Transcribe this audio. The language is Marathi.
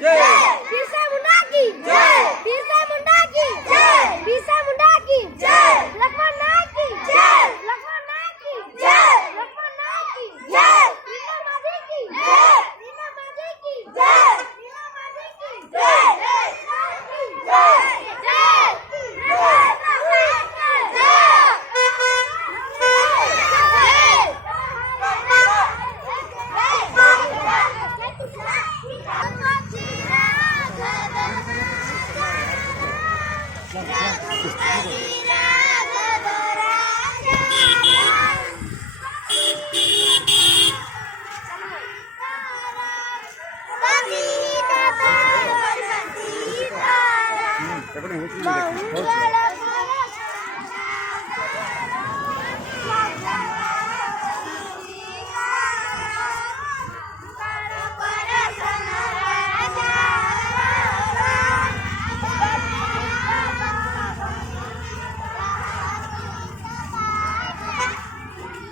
बिरसा मुंडा की बिरसा मुंडा की बिरसा मुंडा की लक्ष्मण नायक की लक्ष्मण नायक की लक्ष्मण नायक की रीना माझी की रीना माझी की रीना माझी की मंगल